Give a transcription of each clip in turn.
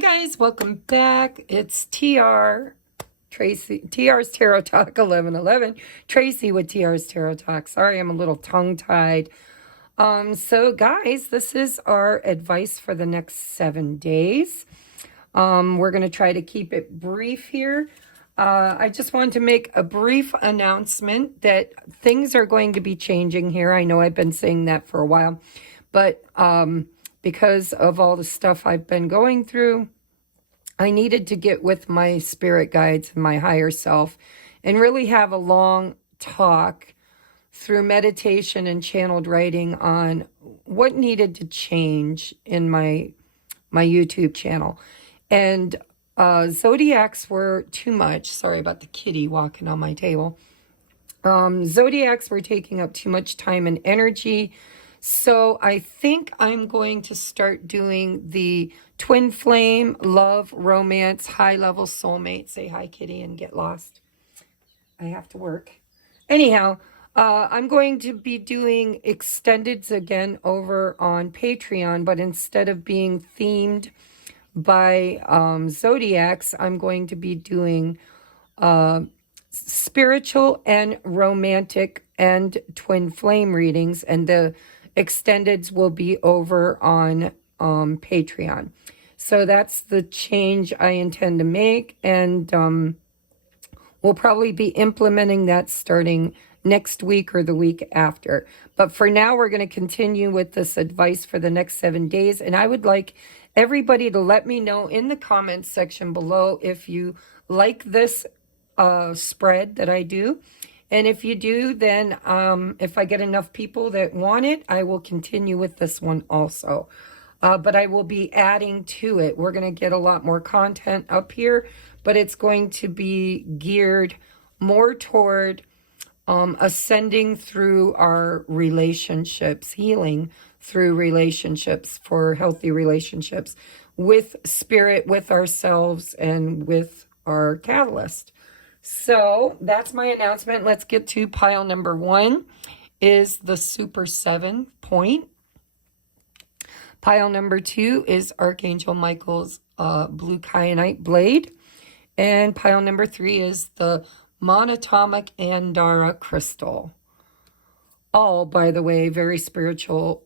Hi guys, welcome back. It's TR's Tarot Talk 1111. Tracy with TR's Tarot Talk. Sorry, I'm a little tongue-tied. So guys, this is our advice for the next 7 days. We're going to try to keep it brief here. I just wanted to make a brief announcement that things are going to be changing here. I know I've been saying that for a while, but because of all the stuff I've been going through, I needed to get with my spirit guides and my higher self and really have a long talk through meditation and channeled writing on what needed to change in my YouTube channel. And zodiacs were too much. Sorry about the kitty walking on my table. Zodiacs were taking up too much time and energy. So I think I'm going to start doing the twin flame, love, romance, high-level soulmate. Say hi, kitty, and get lost. I have to work. Anyhow, I'm going to be doing extendeds again over on Patreon, but instead of being themed by zodiacs, I'm going to be doing spiritual and romantic and twin flame readings, and the extendeds will be over on Patreon. So that's the change I intend to make, and we'll probably be implementing that starting next week or the week after. But for now, we're going to continue with this advice for the next 7 days, and I would like everybody to let me know in the comments section below if you like this spread that I do. And if you do, then if I get enough people that want it, I will continue with this one also. But I will be adding to it. We're going to get a lot more content up here, but it's going to be geared more toward ascending through our relationships, healing through relationships for healthy relationships with spirit, with ourselves, and with our catalyst. So that's my announcement. Let's get to pile number 1 is the Super 7 point. Pile number 2 is Archangel Michael's blue kyanite blade. And pile number 3 is the monatomic Andara crystal. All, by the way, very spiritual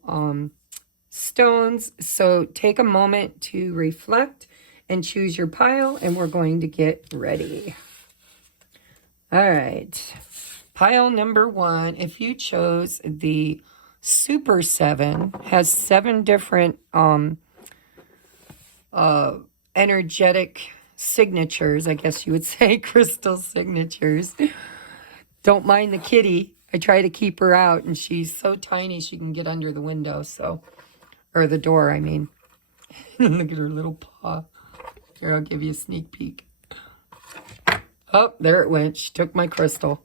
stones. So take a moment to reflect and choose your pile, and we're going to get ready. All right, pile number 1, if you chose the Super 7, has 7 different energetic signatures, I guess you would say, crystal signatures. Don't mind the kitty. I try to keep her out, and she's so tiny she can get under the window, so, or the door, I mean. Look at her little paw. Here, I'll give you a sneak peek. Oh, there it went. She took my crystal.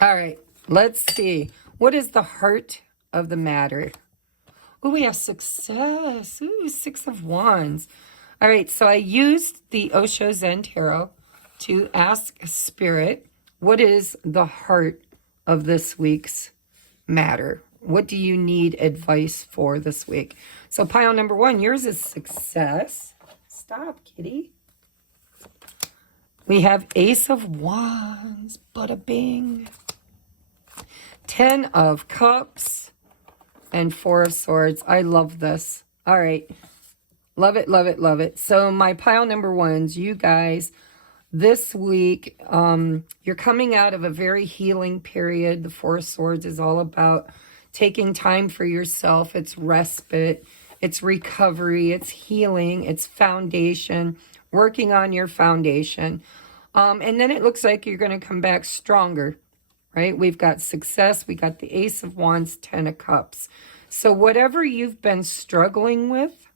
All right, let's see. What is the heart of the matter? Oh, we have success. Ooh, 6 of Wands. All right, so I used the Osho Zen Tarot to ask Spirit, what is the heart of this week's matter? What do you need advice for this week? So pile number 1, yours is success. Stop, kitty. We have Ace of Wands, bada bing. 10 of Cups and 4 of Swords. I love this. All right. Love it, love it, love it. So my pile number 1s, you guys, this week, you're coming out of a very healing period. The 4 of Swords is all about taking time for yourself. It's respite. It's recovery. It's healing. It's foundation. Working on your foundation. And then it looks like you're going to come back stronger, right? We've got success. We got the Ace of Wands, 10 of Cups. So whatever you've been struggling with,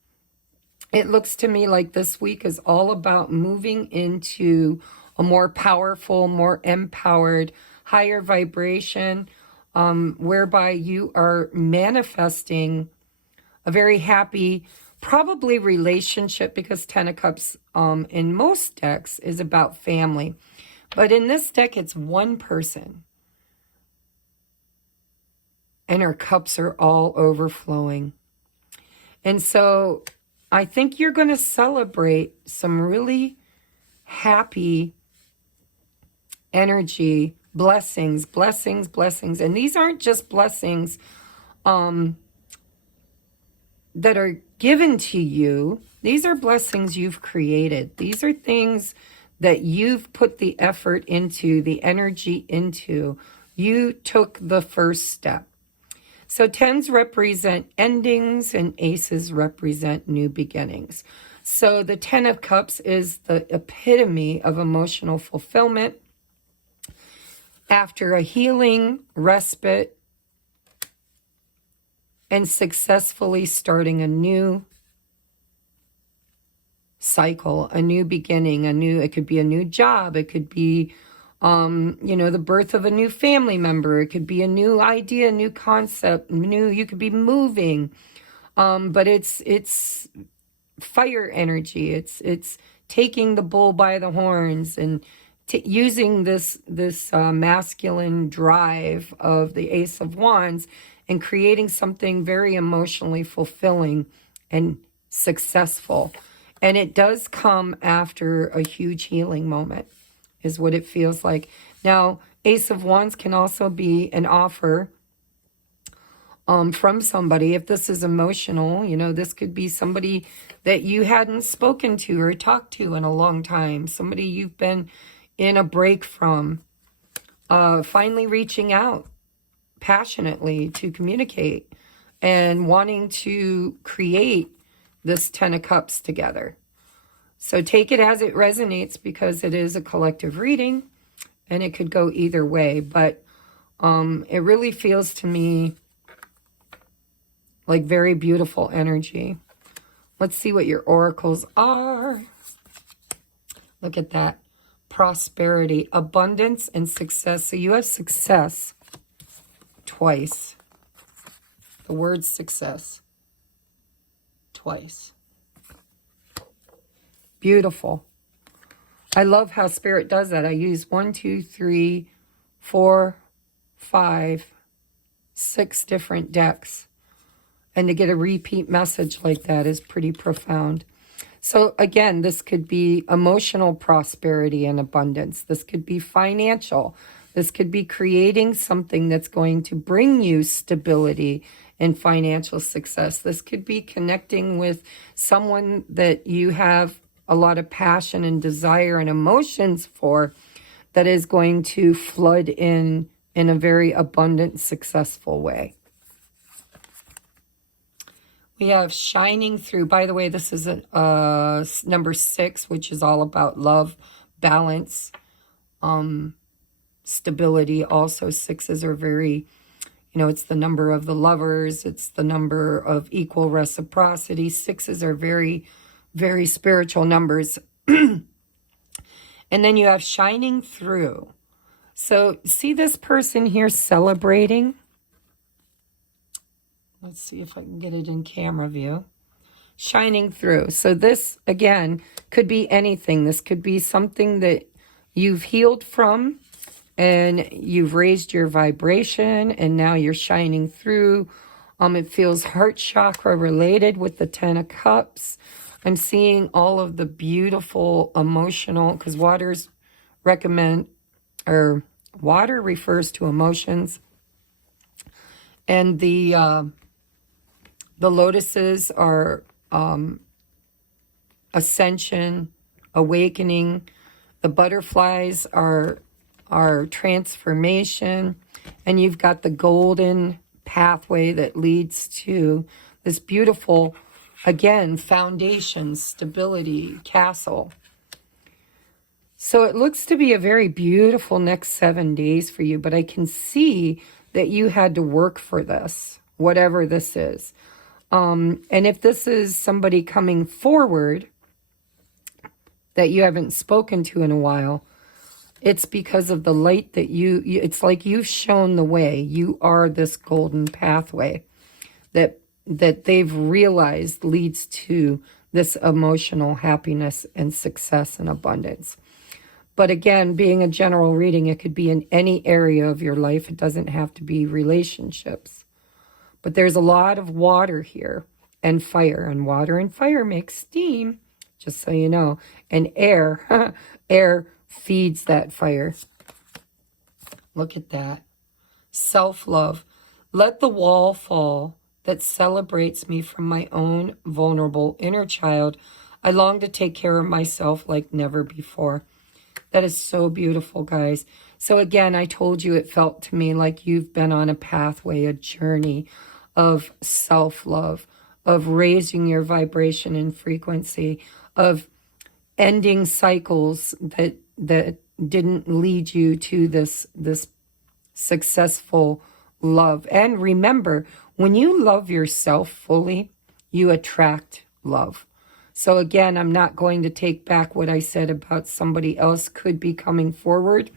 it looks to me like this week is all about moving into a more powerful, more empowered, higher vibration, whereby you are manifesting a very happy, probably relationship, because 10 of Cups in most decks is about family. But in this deck, it's one person. And her cups are all overflowing. And so I think you're going to celebrate some really happy energy, blessings, blessings, blessings. And these aren't just blessings that are given to you. These are blessings you've created. These are things that you've put the effort into, the energy into. You took the first step. So 10s represent endings and aces represent new beginnings. So the 10 of Cups is the epitome of emotional fulfillment after a healing, respite, and successfully starting a new cycle, a new beginning, it could be a new job, it could be, the birth of a new family member, it could be a new idea, new concept, you could be moving, but it's fire energy, it's taking the bull by the horns and using this masculine drive of the Ace of Wands and creating something very emotionally fulfilling and successful. And it does come after a huge healing moment, is what it feels like. Now, Ace of Wands can also be an offer from somebody. If this is emotional, this could be somebody that you hadn't spoken to or talked to in a long time, somebody you've been in a break from, finally reaching out passionately to communicate and wanting to create this 10 of Cups together. So take it as it resonates, because it is a collective reading and it could go either way. But it really feels to me like very beautiful energy. Let's see what your oracles are. Look at that. Prosperity, abundance, and success. So you have success twice. The word success twice. Beautiful. I love how Spirit does that. I use 1, 2, 3, 4, 5, 6 different decks. And to get a repeat message like that is pretty profound. So again, this could be emotional prosperity and abundance. This could be financial. This could be creating something that's going to bring you stability and financial success. This could be connecting with someone that you have a lot of passion and desire and emotions for, that is going to flood in a very abundant, successful way. We have shining through. By the way, this is number 6, which is all about love, balance, stability. Also, 6s are very, it's the number of the lovers. It's the number of equal reciprocity. 6s are very, very spiritual numbers. And then you have shining through. So see this person here celebrating. Let's see if I can get it in camera view. Shining through. So this, again, could be anything. This could be something that you've healed from and you've raised your vibration and now you're shining through. It feels heart chakra related with the 10 of Cups. I'm seeing all of the beautiful emotional, because water refers to emotions. And the lotuses are ascension, awakening. The butterflies are transformation. And you've got the golden pathway that leads to this beautiful, again, foundation, stability, castle. So it looks to be a very beautiful next 7 days for you, but I can see that you had to work for this, whatever this is. And if this is somebody coming forward that you haven't spoken to in a while, it's because of the light that it's like you've shown the way. You are this golden pathway that they've realized leads to this emotional happiness and success and abundance. But again, being a general reading, it could be in any area of your life. It doesn't have to be relationships. But there's a lot of water here. and fire. And water and fire make steam, just so you know. And air, air feeds that fire. Look at that. Self-love. Let the wall fall that celebrates me from my own vulnerable inner child. I long to take care of myself like never before. That is so beautiful, guys. So again, I told you it felt to me like you've been on a pathway, a journey of self-love, of raising your vibration and frequency, of ending cycles that didn't lead you to this successful love. And remember, when you love yourself fully, you attract love. So again, I'm not going to take back what I said about somebody else could be coming forward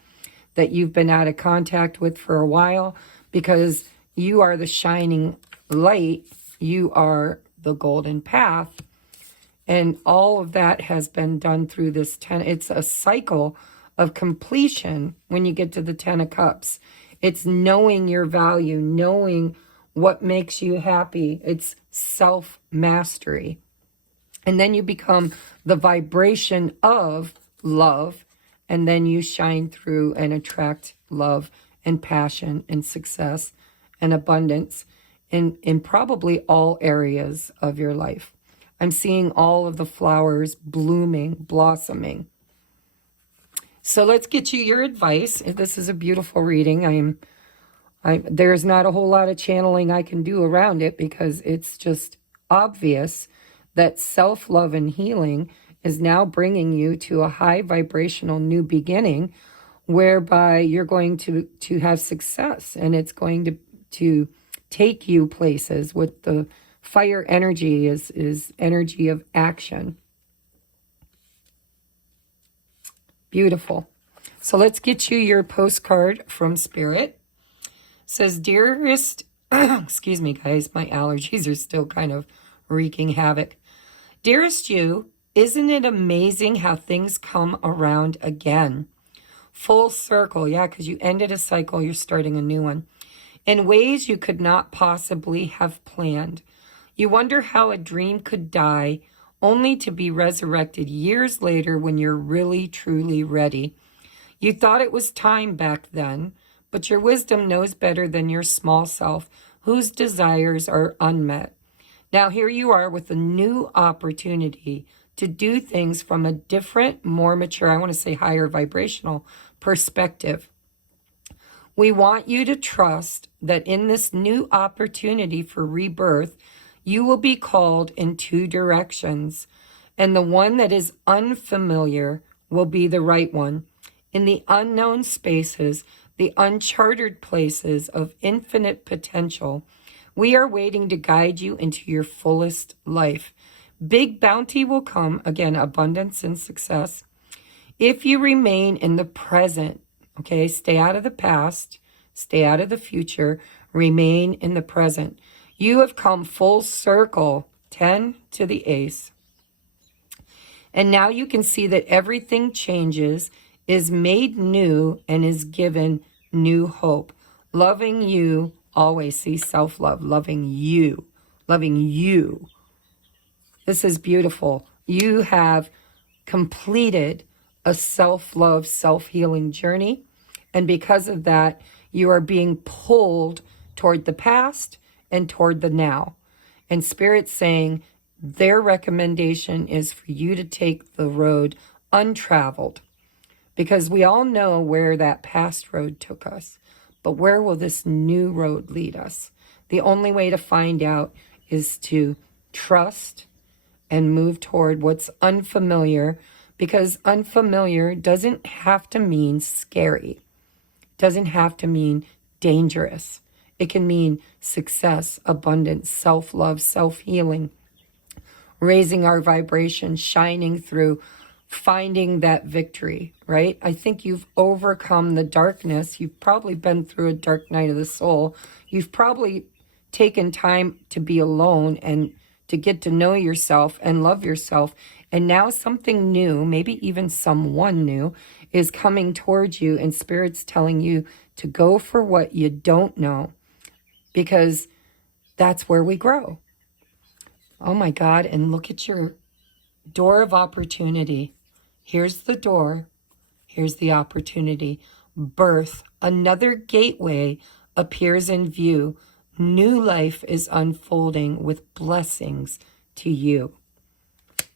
that you've been out of contact with for a while, because you are the shining light. You are the golden path. And all of that has been done through this 10. It's a cycle of completion when you get to the 10 of Cups. It's knowing your value, knowing what makes you happy. It's self-mastery. And then you become the vibration of love, and then you shine through and attract love and passion and success and abundance in probably all areas of your life. I'm seeing all of the flowers blooming, blossoming. So let's get you your advice. This is a beautiful reading. There's not a whole lot of channeling I can do around it, because it's just obvious that self-love and healing is now bringing you to a high vibrational new beginning, whereby you're going to have success, and it's going to take you places. With the fire energy is energy of action. Beautiful. So let's get you your postcard from Spirit. It says, dearest, excuse me, guys, my allergies are still kind of wreaking havoc. Dearest you, isn't it amazing how things come around again? Full circle, yeah, because you ended a cycle, you're starting a new one. In ways you could not possibly have planned. You wonder how a dream could die, only to be resurrected years later when you're really, truly ready. You thought it was time back then, but your wisdom knows better than your small self, whose desires are unmet. Now here you are with a new opportunity to do things from a different, more mature, I want to say higher vibrational perspective. We want you to trust that in this new opportunity for rebirth, you will be called in two directions, and the one that is unfamiliar will be the right one. In the unknown spaces, the uncharted places of infinite potential, we are waiting to guide you into your fullest life. Big bounty will come, again, abundance and success, if you remain in the present. Okay, stay out of the past, stay out of the future, remain in the present. You have come full circle, 10 to the ace. And now you can see that everything changes, is made new, and is given new hope. Loving you always. See, self-love, loving you, loving you. This is beautiful. You have completed a self-love, self-healing journey. And because of that, you are being pulled toward the past and toward the now. And Spirit's saying their recommendation is for you to take the road untraveled, because we all know where that past road took us. But where will this new road lead us? The only way to find out is to trust and move toward what's unfamiliar, because unfamiliar doesn't have to mean scary. Doesn't have to mean dangerous. It can mean success, abundance, self-love, self-healing, raising our vibration, shining through, finding that victory, right? I think you've overcome the darkness. You've probably been through a dark night of the soul. You've probably taken time to be alone and to get to know yourself and love yourself. And now something new, maybe even someone new, is coming towards you, and Spirit's telling you to go for what you don't know, because that's where we grow. Oh my God, and look at your door of opportunity. Here's the door. Here's the opportunity. Birth. Another gateway appears in view. New life is unfolding with blessings to you.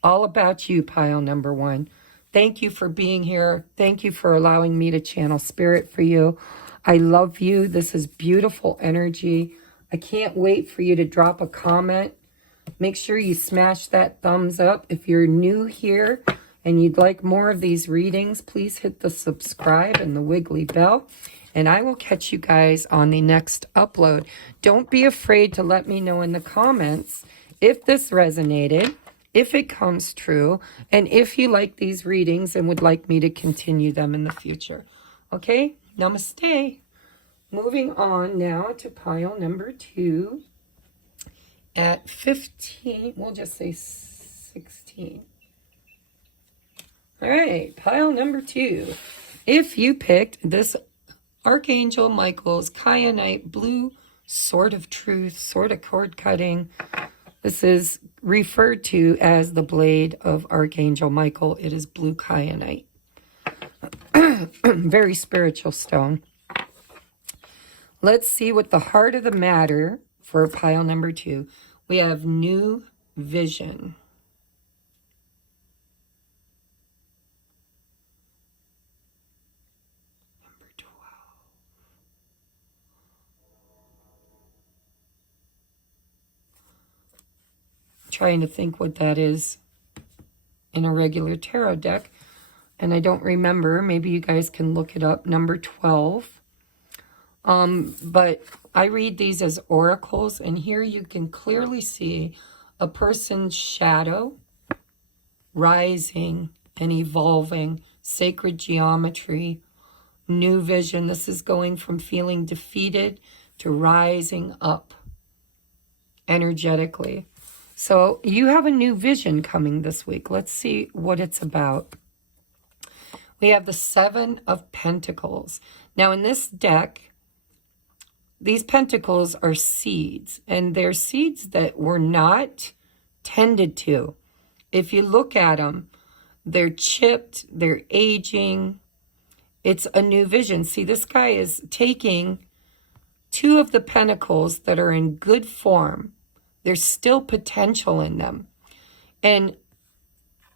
All about you, pile number one. Thank you for being here. Thank you for allowing me to channel spirit for you. I love you. This is beautiful energy. I can't wait for you to drop a comment. Make sure you smash that thumbs up. If you're new here and you'd like more of these readings, please hit the subscribe and the wiggly bell. And I will catch you guys on the next upload. Don't be afraid to let me know in the comments if this resonated, if it comes true, and if you like these readings and would like me to continue them in the future. Okay? Namaste. Moving on now to pile number 2 at 15. We'll just say 16. All right, pile number 2. If you picked this Archangel Michael's Kyanite Blue Sword of Truth, Sword of Cord Cutting, this is referred to as the blade of Archangel Michael. It is blue kyanite. Very spiritual stone. Let's see what the heart of the matter for pile number 2. We have new vision. Number 12. Trying to think what that is in a regular tarot deck, and I don't remember. Maybe you guys can look it up. Number 12. But I read these as oracles, and here you can clearly see a person's shadow rising and evolving, sacred geometry, new vision. This is going from feeling defeated to rising up energetically. So you have a new vision coming this week. Let's see what it's about. We have the 7 of Pentacles. Now in this deck, these pentacles are seeds, and they're seeds that were not tended to. If you look at them, they're chipped, they're aging. It's a new vision. See, this guy is taking 2 of the pentacles that are in good form. There's still potential in them, and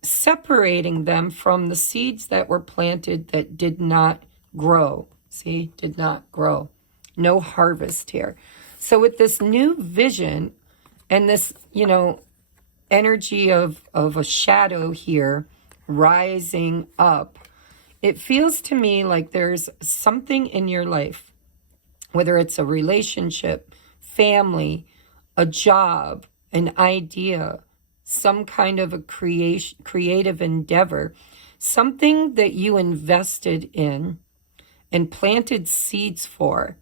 separating them from the seeds that were planted that did not grow. See, did not grow. No harvest here. So with this new vision and this, energy of a shadow here rising up, it feels to me like there's something in your life, whether it's a relationship, family, a job, an idea, some kind of a creative endeavor, something that you invested in and planted seeds for,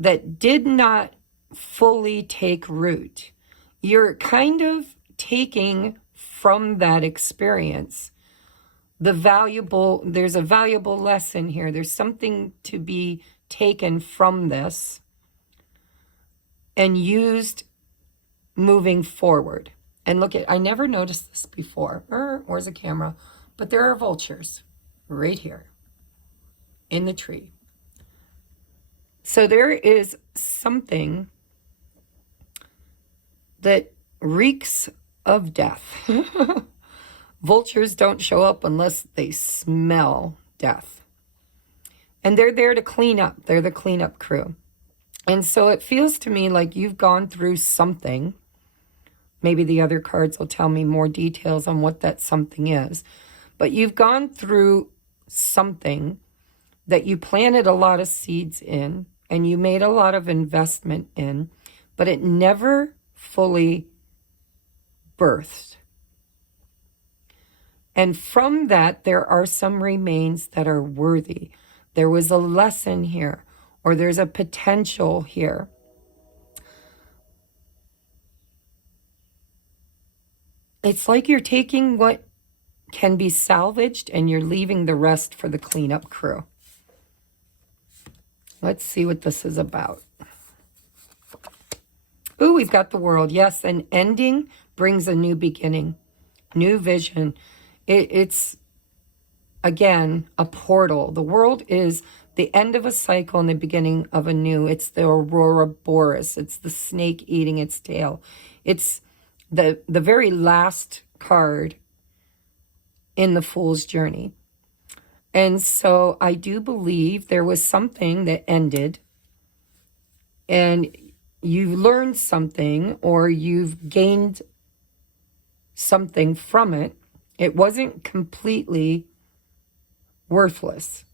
that did not fully take root. You're kind of taking from that experience there's a valuable lesson here. There's something to be taken from this and used moving forward. And look I never noticed this before. Where's the camera? But there are vultures right here in the tree. So there is something that reeks of death. Vultures don't show up unless they smell death. And they're there to clean up. They're the cleanup crew. And so it feels to me like you've gone through something. Maybe the other cards will tell me more details on what that something is. But you've gone through something that you planted a lot of seeds in, and you made a lot of investment in, but it never fully birthed. And from that, there are some remains that are worthy. There was a lesson here, or there's a potential here. It's like you're taking what can be salvaged and you're leaving the rest for the cleanup crew. Let's see what this is about. Ooh, we've got the world. Yes, an ending brings a new beginning, new vision. It's, again, a portal. The world is the end of a cycle and the beginning of a new. It's the aurora boreas. It's the snake eating its tail. It's the very last card in the Fool's Journey. And so I do believe there was something that ended, and you've learned something or you've gained something from it. It wasn't completely worthless.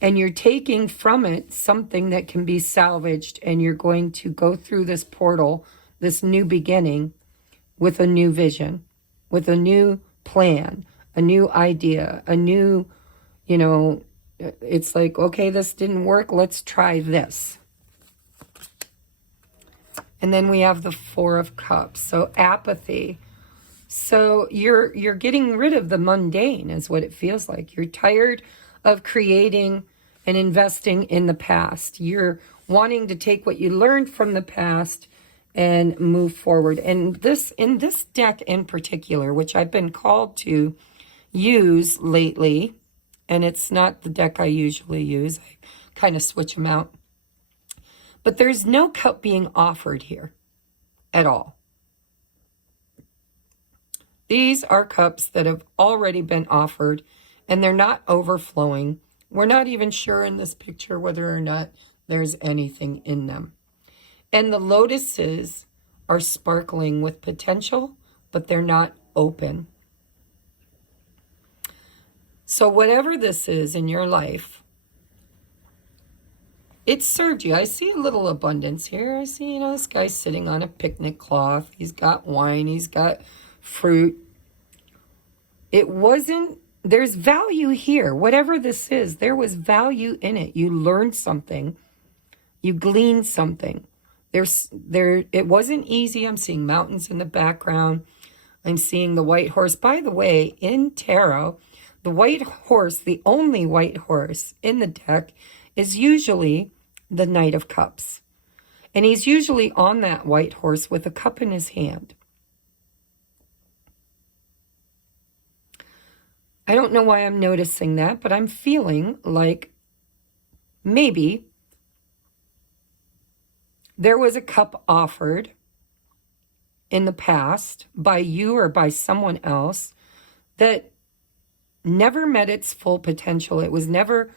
And you're taking from it something that can be salvaged, and you're going to go through this portal, this new beginning, with a new vision, with a new plan, a new idea, a new, it's like, okay, this didn't work, let's try this. And then we have the Four of Cups, so apathy. So you're getting rid of the mundane is what it feels like. You're tired of creating and investing in the past. You're wanting to take what you learned from the past and move forward. And in this deck in particular, which I've been called to use lately, and it's not the deck I usually use, I kind of switch them out. But there's no cup being offered here at all. These are cups that have already been offered, and they're not overflowing. We're not even sure in this picture whether or not there's anything in them. And the lotuses are sparkling with potential, but they're not open. So whatever this is in your life, it served you. I see a little abundance here. I see, this guy sitting on a picnic cloth. He's got wine. He's got fruit. There's value here. Whatever this is, there was value in it. You learned something. You gleaned something. It wasn't easy. I'm seeing mountains in the background. I'm seeing the white horse. By the way, in tarot, the white horse, the only white horse in the deck, is usually the Knight of Cups. And he's usually on that white horse with a cup in his hand. I don't know why I'm noticing that, but I'm feeling like maybe there was a cup offered in the past by you or by someone else that never met its full potential. It was never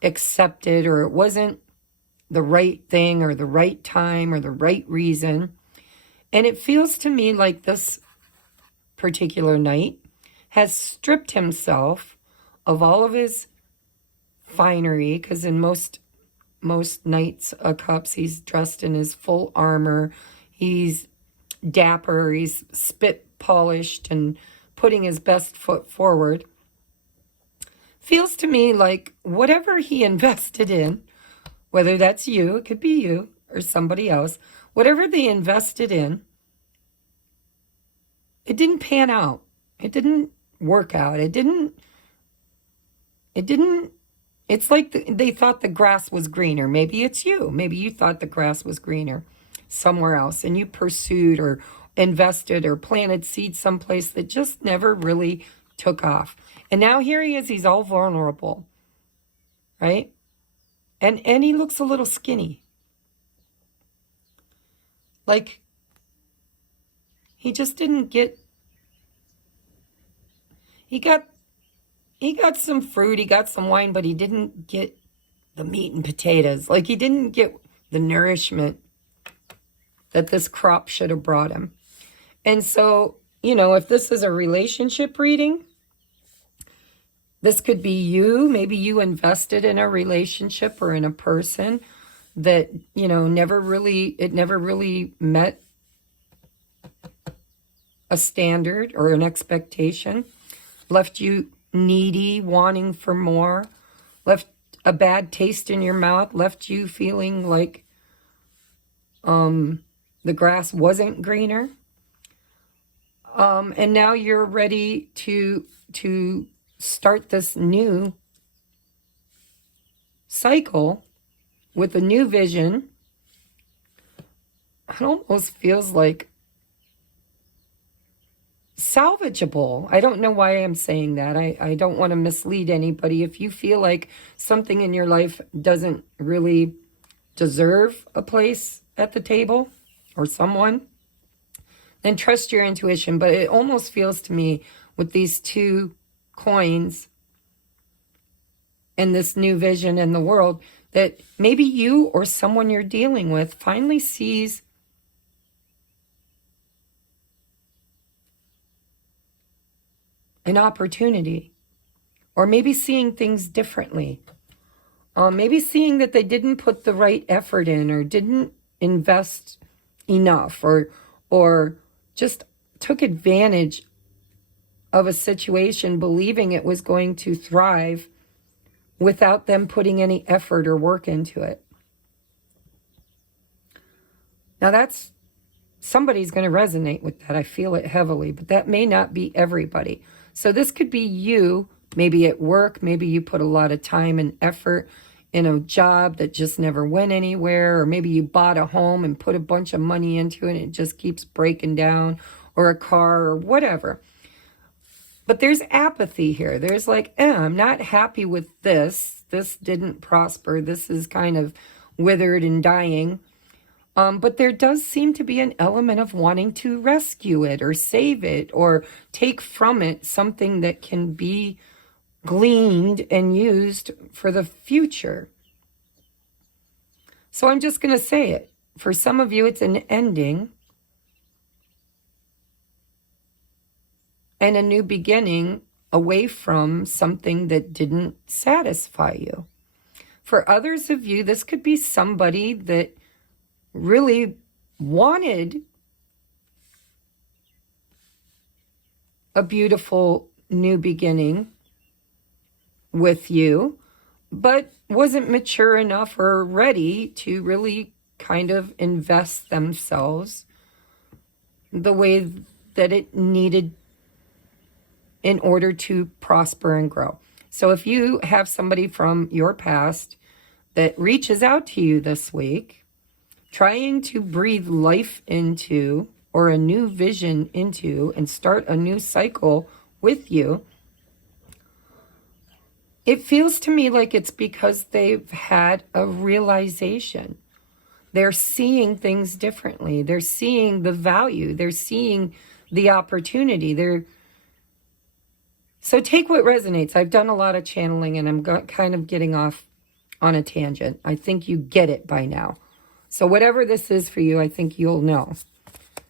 accepted, or it wasn't the right thing or the right time or the right reason. And it feels to me like this particular knight has stripped himself of all of his finery, because in most knights of cups, he's dressed in his full armor. He's dapper. He's spit polished and putting his best foot forward. Feels to me like whatever he invested in, whether that's you, it could be you or somebody else, whatever they invested in, it didn't pan out. It didn't work out. It's like they thought the grass was greener. Maybe it's you. Maybe you thought the grass was greener somewhere else, and you pursued or invested or planted seeds someplace that just never really took off. And now here he is. He's all vulnerable, right? And he looks a little skinny. Like he just didn't get... He got some fruit, he got some wine, but he didn't get the meat and potatoes. Like he didn't get the nourishment that this crop should have brought him. And so, if this is a relationship reading, this could be you. Maybe you invested in a relationship or in a person that, never really met a standard or an expectation, left you needy, wanting for more, left a bad taste in your mouth, left you feeling like the grass wasn't greener. And now you're ready to start this new cycle with a new vision, it almost feels like salvageable. I don't know why I'm saying that. I don't want to mislead anybody. If you feel like something in your life doesn't really deserve a place at the table or someone, then trust your intuition. But it almost feels to me with these two coins and this new vision in the world that maybe you or someone you're dealing with finally sees an opportunity, or maybe seeing things differently. Maybe seeing that they didn't put the right effort in, or didn't invest enough, or just took advantage of a situation believing it was going to thrive without them putting any effort or work into it. Now that's, somebody's going to resonate with that. I feel it heavily, but that may not be everybody. So this could be you, maybe at work, maybe you put a lot of time and effort in a job that just never went anywhere, or maybe you bought a home and put a bunch of money into it and it just keeps breaking down, or a car or whatever. But there's apathy here. There's like, I'm not happy with this. This didn't prosper. This is kind of withered and dying. But there does seem to be an element of wanting to rescue it or save it or take from it something that can be gleaned and used for the future. So I'm just going to say it. For some of you, it's an ending and a new beginning away from something that didn't satisfy you. For others of you, this could be somebody that really wanted a beautiful new beginning with you, but wasn't mature enough or ready to really kind of invest themselves the way that it needed in order to prosper and grow. So if you have somebody from your past that reaches out to you this week, trying to breathe life into, or a new vision into, and start a new cycle with you, it feels to me like it's because they've had a realization. They're seeing things differently. They're seeing the value. They're seeing the opportunity. So take what resonates. I've done a lot of channeling and I'm kind of getting off on a tangent. I think you get it by now. So whatever this is for you, I think you'll know.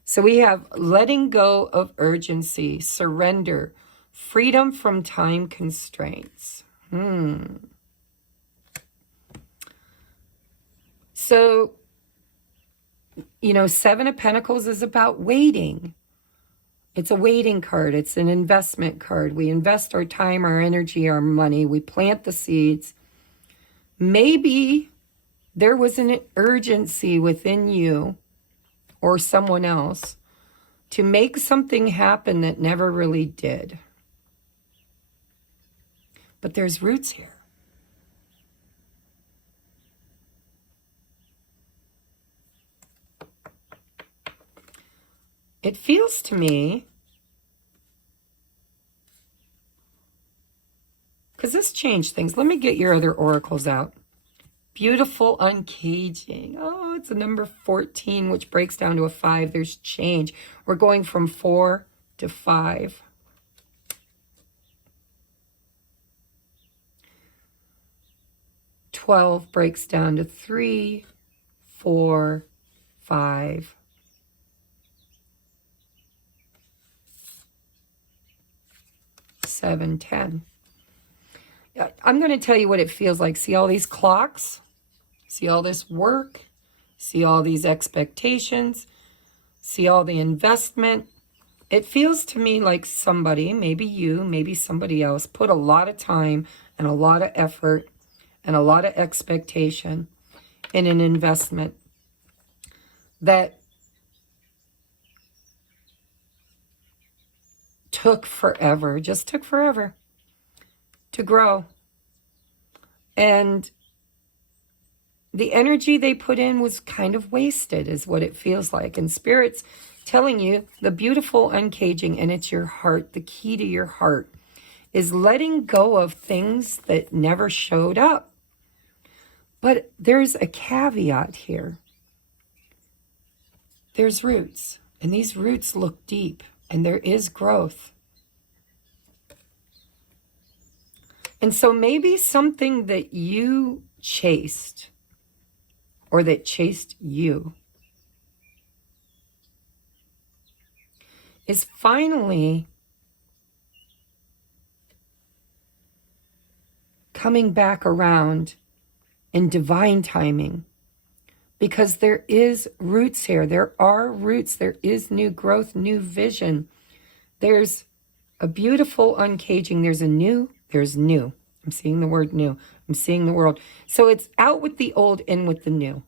So we have letting go of urgency, surrender, freedom from time constraints. So, Seven of Pentacles is about waiting. It's a waiting card. It's an investment card. We invest our time, our energy, our money. We plant the seeds. Maybe there was an urgency within you or someone else to make something happen that never really did. But there's roots here. It feels to me, because this changed things. Let me get your other oracles out. Beautiful uncaging. Oh, it's a number 14, which breaks down to a 5. There's change. We're going from 4 to 5. "12 breaks down to 3, 4, 5. 7, 10. I'm going to tell you what it feels like. See all these clocks? See all this work? See all these expectations? See all the investment? It feels to me like somebody, maybe you, maybe somebody else, put a lot of time and a lot of effort and a lot of expectation in an investment that took forever, just took forever to grow. And the energy they put in was kind of wasted, is what it feels like. And Spirit's telling you the beautiful uncaging, and it's your heart. The key to your heart is letting go of things that never showed up. But there's a caveat here. There's roots, and these roots look deep, and there is growth. And so maybe something that you chased, or that chased you, is finally coming back around in divine timing, because there is roots here. There are roots. There is new growth, new vision. There's a beautiful uncaging. There's new. I'm seeing the word new. I'm seeing the world. So it's out with the old, in with the new.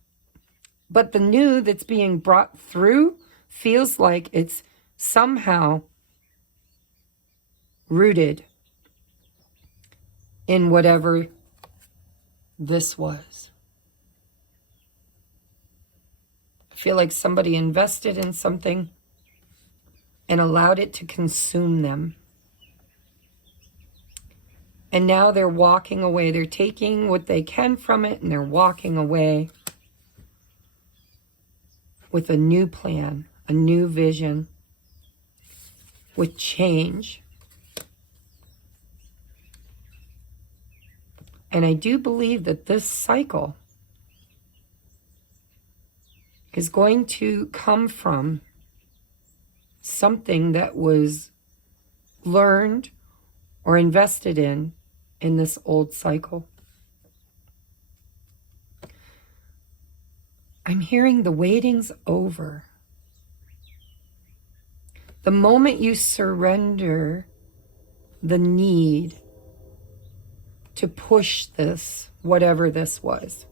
But the new that's being brought through feels like it's somehow rooted in whatever this was. I feel like somebody invested in something and allowed it to consume them. And now they're walking away. They're taking what they can from it, and they're walking away with a new plan, a new vision, with change. And I do believe that this cycle is going to come from something that was learned or invested in this old cycle. I'm hearing the waiting's over. The moment you surrender the need to push this, whatever this was,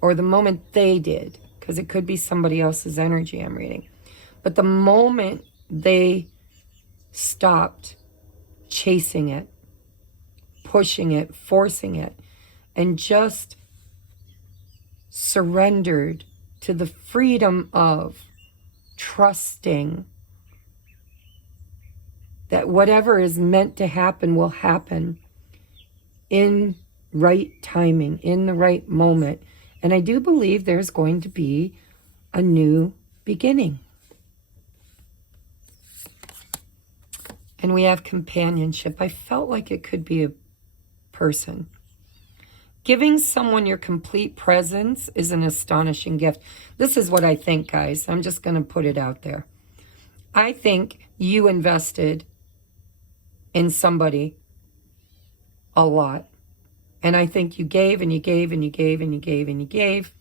or the moment they did, because it could be somebody else's energy I'm reading, but the moment they stopped chasing it, pushing it, forcing it, and just surrendered to the freedom of trusting that whatever is meant to happen will happen in right timing, in the right moment. And I do believe there's going to be a new beginning. And we have companionship. I felt like it could be a person. Giving someone your complete presence is an astonishing gift. This is what I think, guys. I'm just going to put it out there. I think you invested in somebody a lot. And I think you gave and you gave and you gave and you gave and you gave.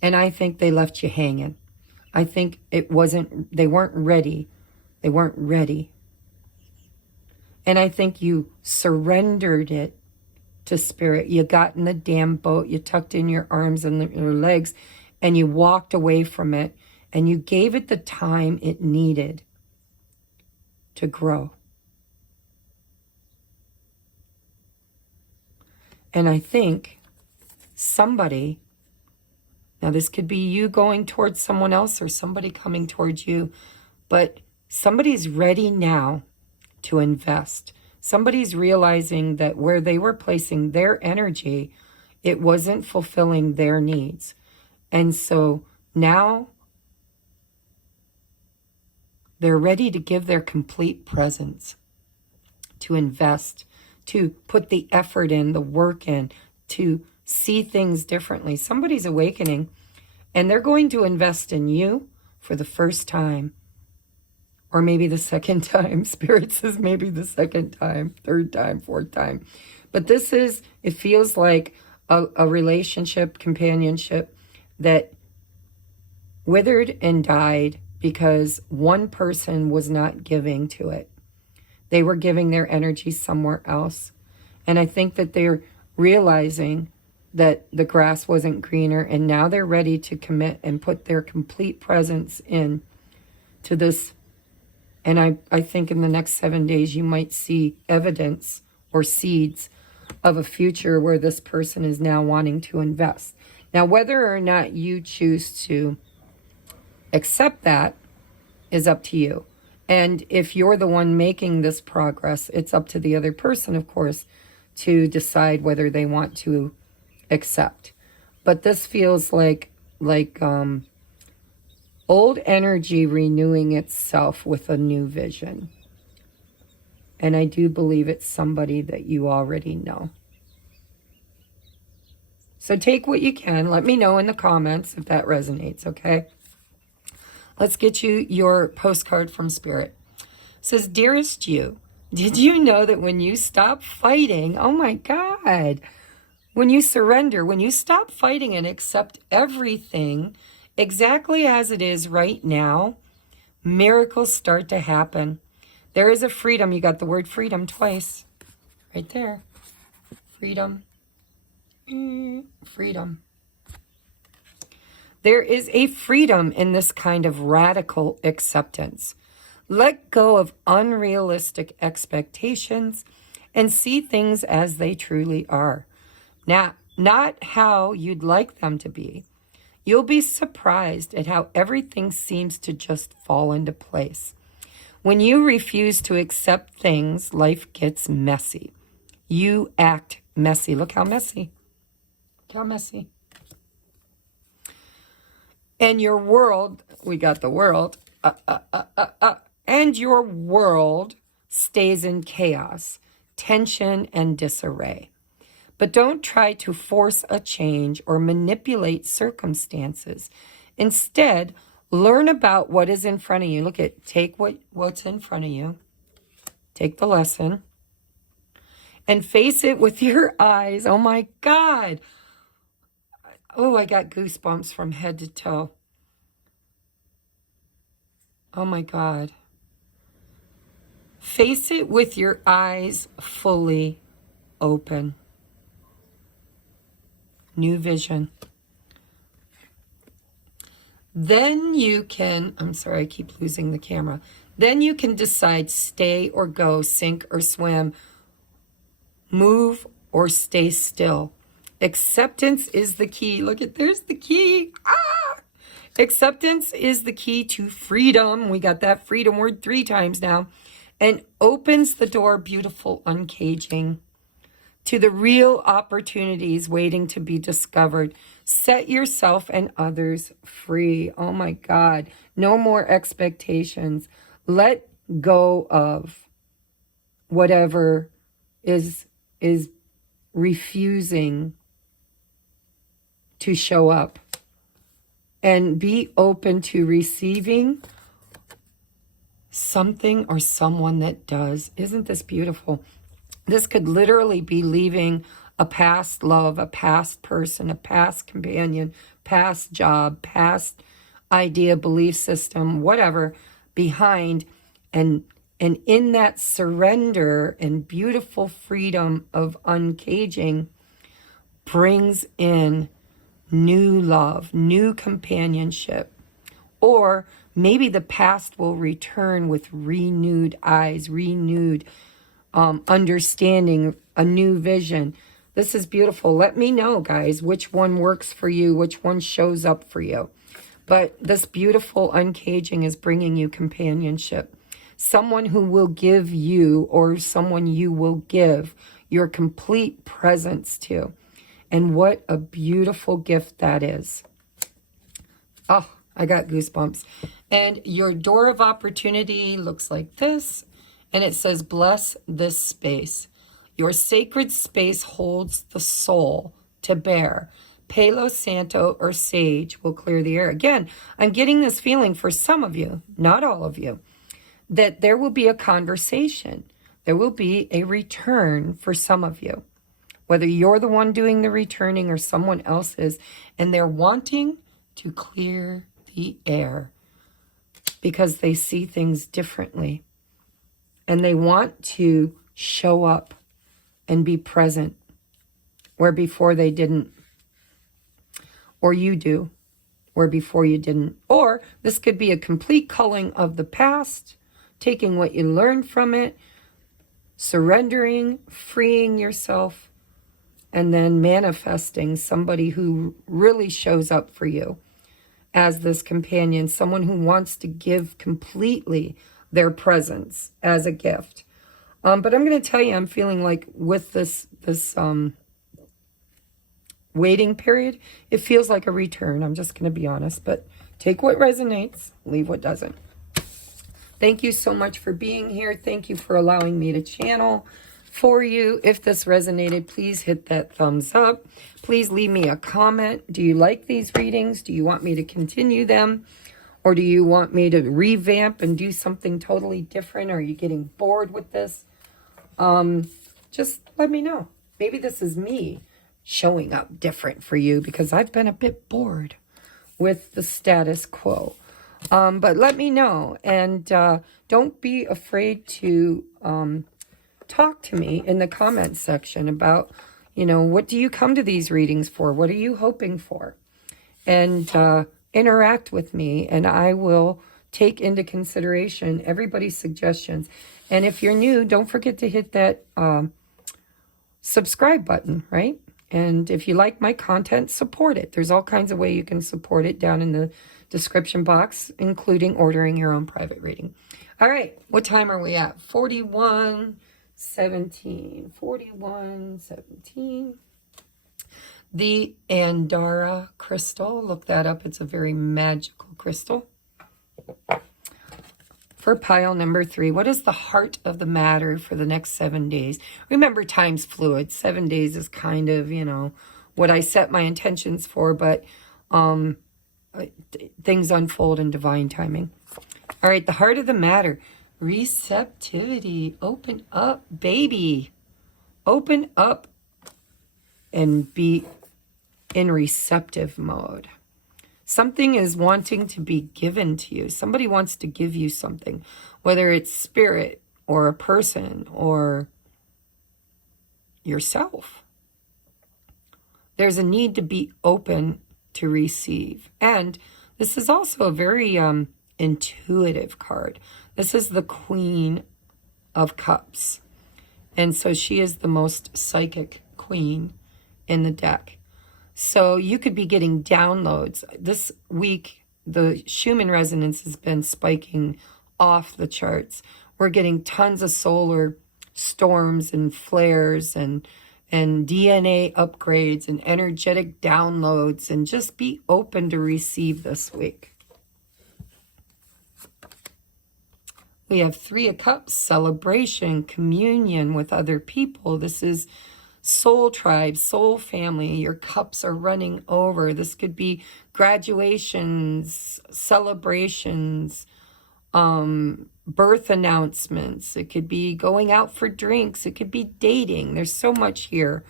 And I think they left you hanging. I think they weren't ready. They weren't ready. And I think you surrendered it to Spirit. You got in the damn boat. You tucked in your arms and your legs, and you walked away from it. And you gave it the time it needed to grow. And I think somebody, now this could be you going towards someone else or somebody coming towards you, but somebody's ready now to invest. Somebody's realizing that where they were placing their energy, it wasn't fulfilling their needs. And so now they're ready to give their complete presence, to invest, to put the effort in, the work in, to see things differently. Somebody's awakening, and they're going to invest in you for the first time, or maybe the second time. Spirit says maybe the second time, third time, fourth time. But it feels like a relationship, companionship that withered and died because one person was not giving to it. They were giving their energy somewhere else. And I think that they're realizing that the grass wasn't greener, and now they're ready to commit and put their complete presence in to this. And I think in the next 7 days, you might see evidence or seeds of a future where this person is now wanting to invest. Now, whether or not you choose to accept that is up to you. And if you're the one making this progress, it's up to the other person, of course, to decide whether they want to accept. But this feels like old energy renewing itself with a new vision. And I do believe it's somebody that you already know. So take what you can. Let me know in the comments if that resonates, okay? Let's get you your postcard from Spirit. It says, Dearest you, did you know that when you stop fighting, oh my God, when you surrender, when you stop fighting and accept everything exactly as it is right now, miracles start to happen. There is a freedom. You got the word freedom twice. Right there. Freedom. Freedom. There is a freedom in this kind of radical acceptance. Let go of unrealistic expectations and see things as they truly are. Now, not how you'd like them to be. You'll be surprised at how everything seems to just fall into place. When you refuse to accept things, life gets messy. You act messy. Look how messy. Look how messy. And your world, we got the world, and your world stays in chaos, tension, and disarray. But don't try to force a change or manipulate circumstances. Instead, learn about what is in front of you. Take what's in front of you. Take the lesson. And face it with your eyes. Oh my God. Oh, I got goosebumps from head to toe. Oh my God. Face it with your eyes fully open. New vision. Then you can, I'm sorry, I keep losing the camera. Then you can decide stay or go, sink or swim, move or stay still. Acceptance is the key. Look at, there's the key. Acceptance is the key to freedom. We got that freedom word 3 times now. And opens the door, beautiful uncaging, to the real opportunities waiting to be discovered. Set yourself and others free. Oh my God. No more expectations. Let go of whatever is refusing to show up. And be open to receiving something or someone that does. Isn't this beautiful? This could literally be leaving a past love, a past person, a past companion, past job, past idea, belief system, whatever, behind. And in that surrender and beautiful freedom of uncaging brings in new love, new companionship. Or maybe the past will return with renewed eyes, renewed understanding, a new vision. This is beautiful. Let me know, guys, which one works for you, which one shows up for you. But this beautiful uncaging is bringing you companionship. Someone who will give you, or someone you will give your complete presence to. And what a beautiful gift that is. Oh, I got goosebumps. And your door of opportunity looks like this. And it says, bless this space. Your sacred space holds the soul to bear. Palo Santo or sage will clear the air. Again, I'm getting this feeling for some of you, not all of you, that there will be a conversation. There will be a return for some of you. Whether you're the one doing the returning or someone else is. And they're wanting to clear the air because they see things differently. And they want to show up and be present where before they didn't. Or you do, where before you didn't. Or this could be a complete culling of the past, taking what you learned from it, surrendering, freeing yourself, and then manifesting somebody who really shows up for you as this companion, someone who wants to give completely their presence as a gift. But I'm going to tell you, I'm feeling like with this waiting period, it feels like a return. I'm just going to be honest, but take what resonates, leave what doesn't. Thank you so much for being here. Thank you for allowing me to channel for you. If this resonated, please hit that thumbs up. Please leave me a comment. Do you like these readings? Do you want me to continue them? Or do you want me to revamp and do something totally different? Are you getting bored with this? Just let me know. Maybe this is me showing up different for you because I've been a bit bored with the status quo. But let me know, and don't be afraid to talk to me in the comments section about, you know, what do you come to these readings for? What are you hoping for? And interact with me, and I will take into consideration everybody's suggestions. And if you're new, don't forget to hit that subscribe button, right? And if you like my content, support it. There's all kinds of ways you can support it down in the description box, including ordering your own private reading. All right, what time are we at? 41:17. 41:17. The Andara crystal. Look that up. It's a very magical crystal. For pile number 3, what is the heart of the matter for the next 7 days? Remember, time's fluid. 7 days is kind of, you know, what I set my intentions for, but things unfold in divine timing. All right, the heart of the matter. Receptivity. Open up, baby. Open up and be in receptive mode. Something is wanting to be given to you. Somebody wants to give you something, whether it's spirit or a person or yourself. There's a need to be open to receive. And this is also a very intuitive card. This is the Queen of Cups. And so she is the most psychic queen in the deck. So you could be getting downloads. This week, the Schumann resonance has been spiking off the charts. We're getting tons of solar storms and flares and DNA upgrades and energetic downloads, and just be open to receive this week. We have 3 of Cups, celebration, communion with other people. This is soul tribe, soul family. Your cups are running over. This could be graduations, celebrations, birth announcements. It could be going out for drinks. It could be dating. There's so much here.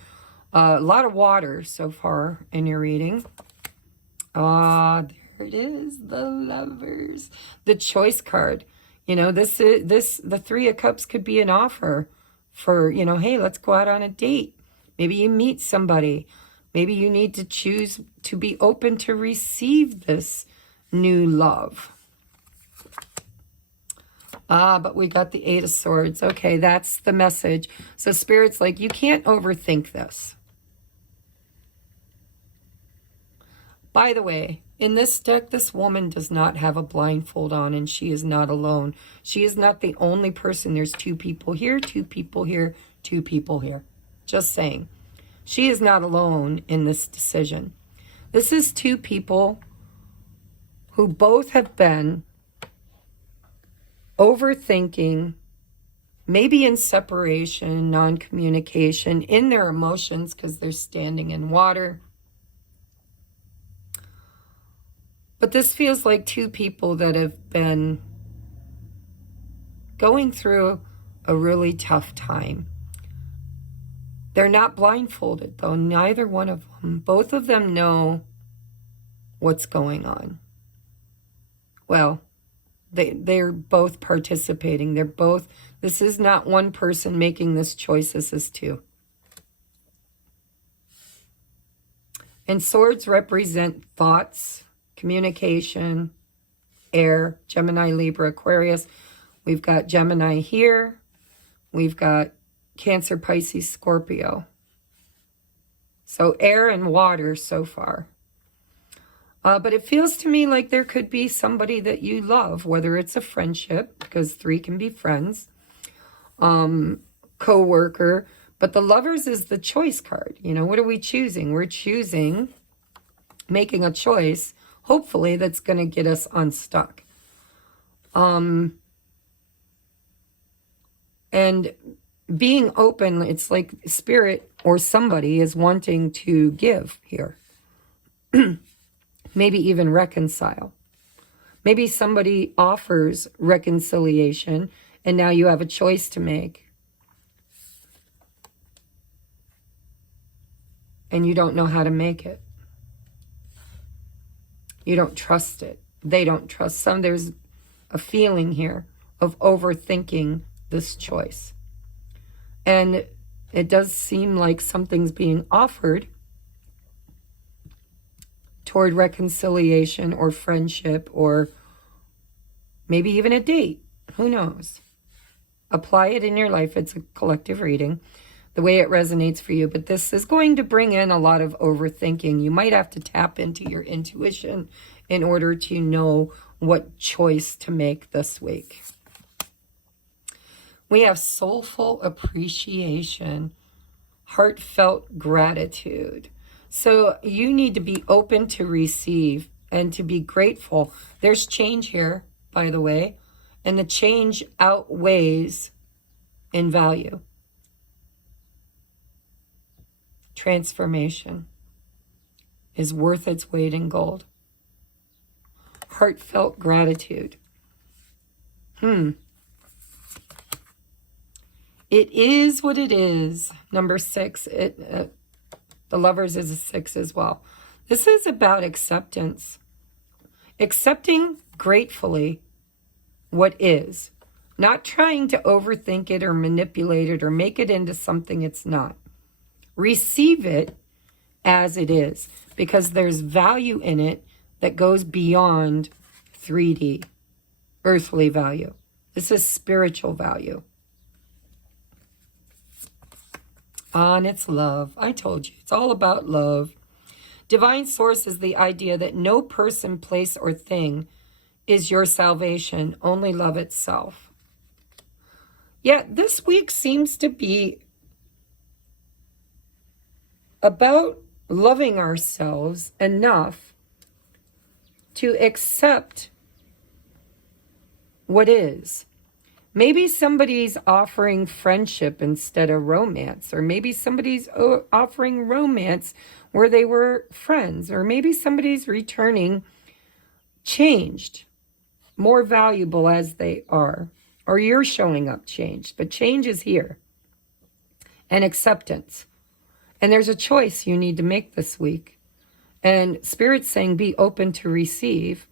A lot of water so far in your reading. There it is, the Lovers. The Choice card. You know, the 3 of Cups could be an offer for, you know, hey, let's go out on a date. Maybe you meet somebody. Maybe you need to choose to be open to receive this new love. But we got the 8 of Swords. Okay, that's the message. So Spirit's like, you can't overthink this. By the way, in this deck, this woman does not have a blindfold on, and she is not alone. She is not the only person. There's 2 people here, 2 people here, 2 people here. Just saying. She is not alone in this decision. This is 2 people who both have been overthinking, maybe in separation, non-communication, in their emotions because they're standing in water. But this feels like 2 people that have been going through a really tough time. They're not blindfolded, though. Neither one of them. Both of them know what's going on. Well, they're both participating. They're both, this is not one person making this choice. This is 2. And swords represent thoughts, communication, air, Gemini, Libra, Aquarius. We've got Gemini here. We've got Cancer, Pisces, Scorpio. So air and water so far. But it feels to me like there could be somebody that you love, whether it's a friendship, because 3 can be friends, co-worker. But the Lovers is the choice card. You know, what are we choosing? We're choosing, making a choice, hopefully, that's going to get us unstuck. And being open, it's like spirit or somebody is wanting to give here. Maybe even reconcile. Maybe somebody offers reconciliation and now you have a choice to make. And you don't know how to make it. You don't trust it. They don't trust some. There's a feeling here of overthinking this choice. And it does seem like something's being offered toward reconciliation or friendship or maybe even a date. Who knows? Apply it in your life. It's a collective reading, the way it resonates for you. But this is going to bring in a lot of overthinking. You might have to tap into your intuition in order to know what choice to make this week. We have soulful appreciation, heartfelt gratitude. So you need to be open to receive and to be grateful. There's change here, by the way, and the change outweighs in value. Transformation is worth its weight in gold. Heartfelt gratitude. It is what it is. Number 6, the Lovers is a 6 as well. This is about acceptance. Accepting gratefully what is. Not trying to overthink it or manipulate it or make it into something it's not. Receive it as it is, because there's value in it that goes beyond 3D, earthly value. This is spiritual value. And it's love. I told you, it's all about love. Divine source is the idea that no person, place, or thing is your salvation, only love itself. Yeah, this week seems to be about loving ourselves enough to accept what is. Maybe somebody's offering friendship instead of romance, or maybe somebody's offering romance where they were friends, or maybe somebody's returning changed, more valuable as they are, or you're showing up changed, but change is here, and acceptance. And there's a choice you need to make this week. And Spirit's saying be open to receive,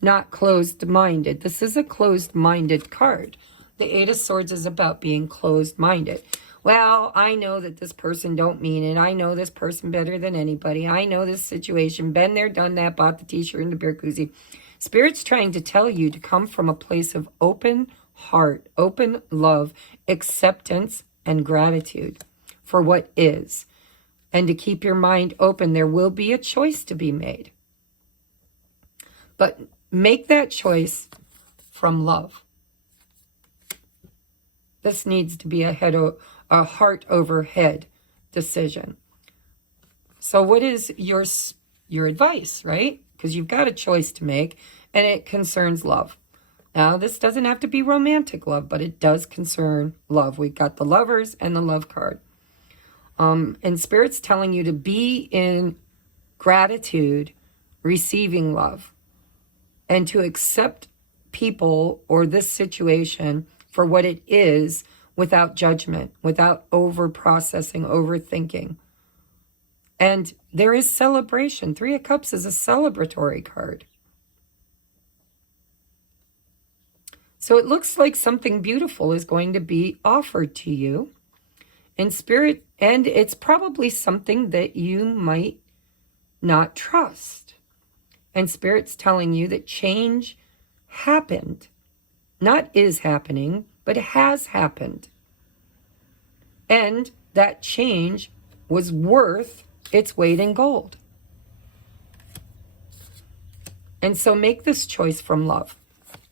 not closed-minded. This is a closed-minded card. The 8 of Swords is about being closed-minded. Well, I know that this person don't mean it. I know this person better than anybody. I know this situation. Been there, done that, bought the t-shirt and the beer koozie. Spirit's trying to tell you to come from a place of open heart, open love, acceptance, and gratitude for what is. And to keep your mind open. There will be a choice to be made. But make that choice from love. This needs to be a heart over head decision. So what is your advice, right? Because you've got a choice to make, and it concerns love. Now, this doesn't have to be romantic love, but it does concern love. We've got the Lovers and the Love card. And Spirit's telling you to be in gratitude, receiving love, and to accept people or this situation for what it is without judgment, without over-processing, overthinking. And there is celebration. 3 of Cups is a celebratory card. So it looks like something beautiful is going to be offered to you in Spirit, and it's probably something that you might not trust. And Spirit's telling you that change happened. Not is happening, but has happened. And that change was worth its weight in gold. And so make this choice from love.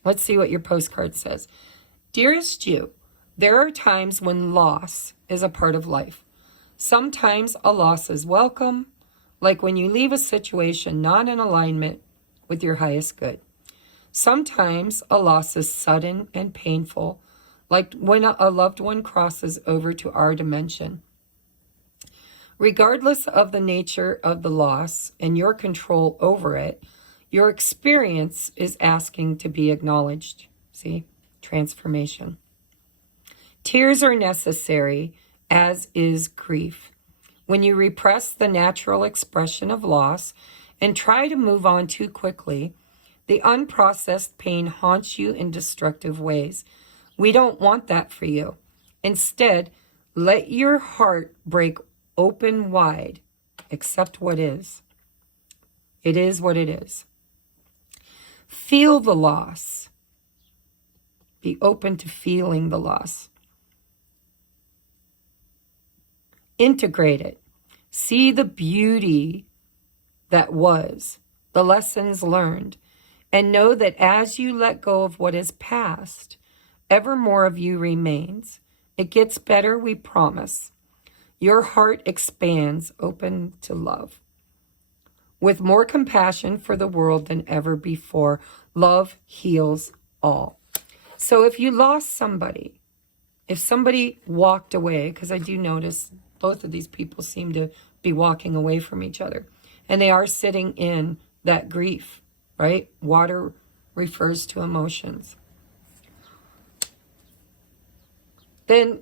Let's see what your postcard says. Dearest you, there are times when loss is a part of life. Sometimes a loss is welcome, like when you leave a situation not in alignment with your highest good. Sometimes a loss is sudden and painful, like when a loved one crosses over to our dimension. Regardless of the nature of the loss and your control over it, your experience is asking to be acknowledged. See? Transformation. Tears are necessary, as is grief. When you repress the natural expression of loss and try to move on too quickly, the unprocessed pain haunts you in destructive ways. We don't want that for you. Instead, let your heart break open wide. Accept what is. It is what it is. Feel the loss. Be open to feeling the loss. Integrate it. See the beauty that was, the lessons learned, and know that as you let go of what is past, ever more of you remains. It gets better, we promise. Your heart expands, open to love. With more compassion for the world than ever before, love heals all. So if you lost somebody, if somebody walked away, because I do notice both of these people seem to be walking away from each other, and they are sitting in that grief, right? Water refers to emotions. Then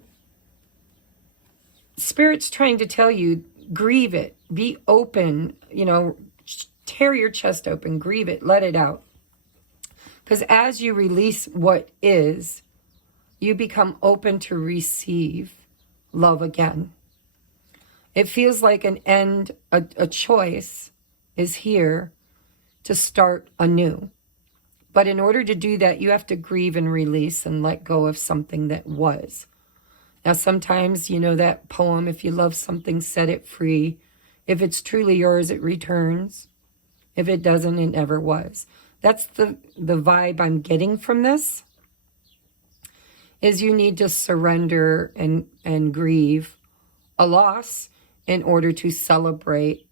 Spirit's trying to tell you, grieve it, be open, tear your chest open, grieve it, let it out. Because as you release what is, you become open to receive love again. It feels like an end, a choice is here to start anew. But in order to do that, you have to grieve and release and let go of something that was. Now, sometimes, that poem, if you love something, set it free. If it's truly yours, it returns. If it doesn't, it never was. That's the vibe I'm getting from this, is you need to surrender and grieve a loss in order to celebrate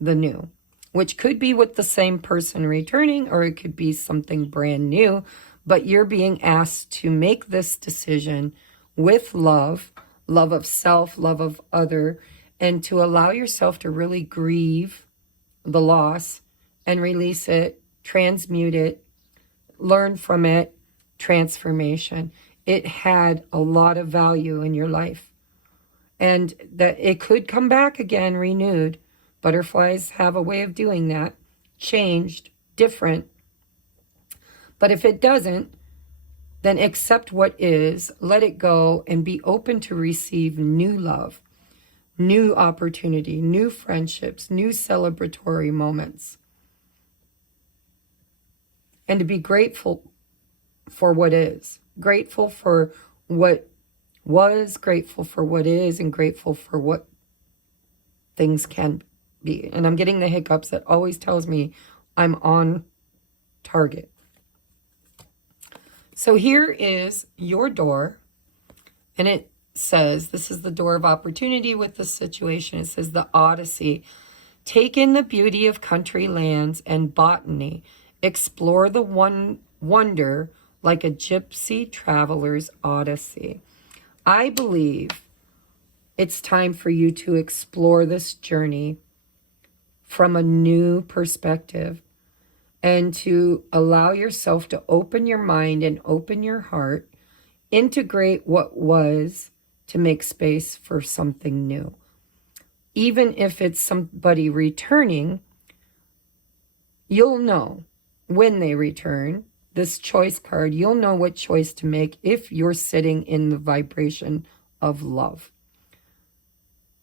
the new, which could be with the same person returning, or it could be something brand new, but you're being asked to make this decision with love of self, love of other, and to allow yourself to really grieve the loss and release it, transmute it, learn from it, transformation. It had a lot of value in your life, and that it could come back again renewed. Butterflies have a way of doing that, changed, different. But if it doesn't, then accept what is, let it go, and be open to receive new love, new opportunity, new friendships, new celebratory moments. And to be grateful for what is, grateful for what was, grateful for what is, and grateful for what things can be. And I'm getting the hiccups that always tells me I'm on target. So here is your door, and it says, this is the door of opportunity with the situation. It says the Odyssey. Take in the beauty of country lands and botany. Explore the wonder like a gypsy traveler's odyssey. I believe it's time for you to explore this journey from a new perspective, and to allow yourself to open your mind and open your heart, integrate what was to make space for something new. Even if it's somebody returning, you'll know when they return, this choice card, you'll know what choice to make if you're sitting in the vibration of love.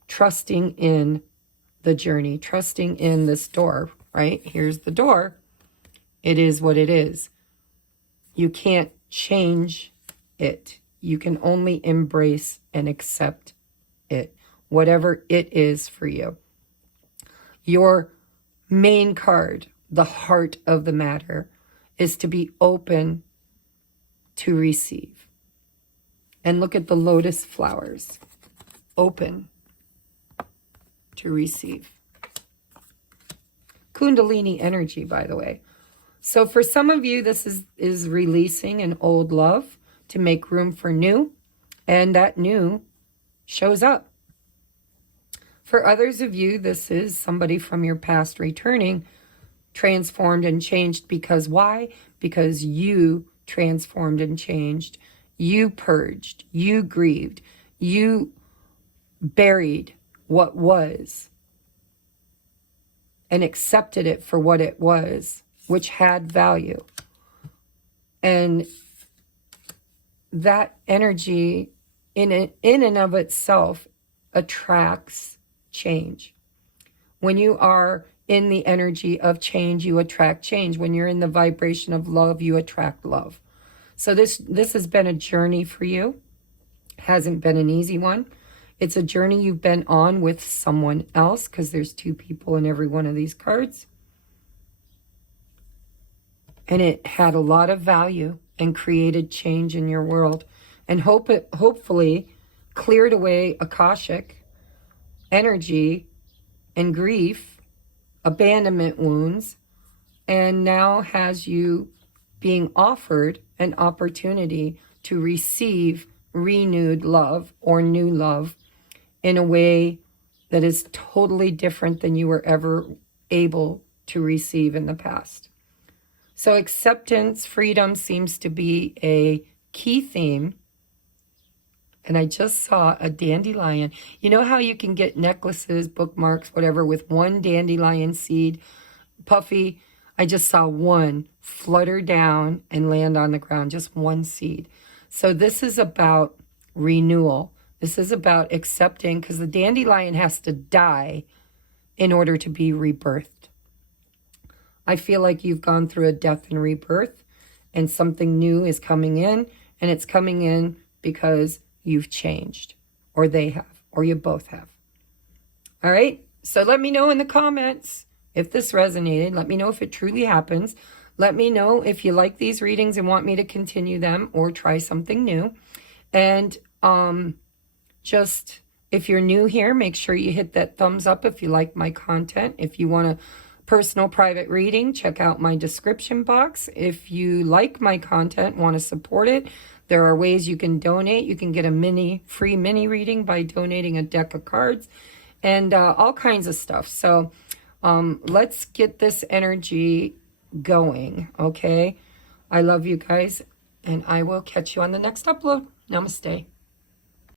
Trusting in the journey, trusting in this door, right? Here's the door. It is what it is. You can't change it. You can only embrace and accept it. whatever it is for you. Your main card, the heart of the matter, is to be open to receive. And look at the lotus flowers. Open to receive. Kundalini energy, by the way. So for some of you, this is releasing an old love to make room for new, and that new shows up. For others of you, this is somebody from your past returning, transformed and changed. Because why? Because you transformed and changed. You purged. You grieved. You buried what was and accepted it for what it was, which had value. And that energy in and of itself attracts change. When you are in the energy of change, you attract change. When you're in the vibration of love, you attract love. So this has been a journey for you. Hasn't been an easy one. It's a journey you've been on with someone else, because there's two people in every one of these cards. And it had a lot of value and created change in your world. And hopefully cleared away Akashic energy and grief, abandonment wounds, and now has you being offered an opportunity to receive renewed love or new love in a way that is totally different than you were ever able to receive in the past. So acceptance, freedom seems to be a key theme. And I just saw a dandelion. You know how you can get necklaces, bookmarks, whatever, with one dandelion seed? Puffy, I just saw one flutter down and land on the ground, just one seed. So this is about renewal. This is about accepting, because the dandelion has to die in order to be rebirthed. I feel like you've gone through a death and rebirth, and something new is coming in, and it's coming in because you've changed, or they have, or you both have. All right? So let me know in the comments if this resonated. Let me know if it truly happens. Let me know if you like these readings and want me to continue them or try something new. And just, if you're new here, make sure you hit that thumbs up if you like my content. If you want a personal private reading, check out my description box. If you like my content, want to support it, there are ways you can donate. You can get a free mini reading by donating a deck of cards and all kinds of stuff. So let's get this energy going, okay? I love you guys, and I will catch you on the next upload. Namaste.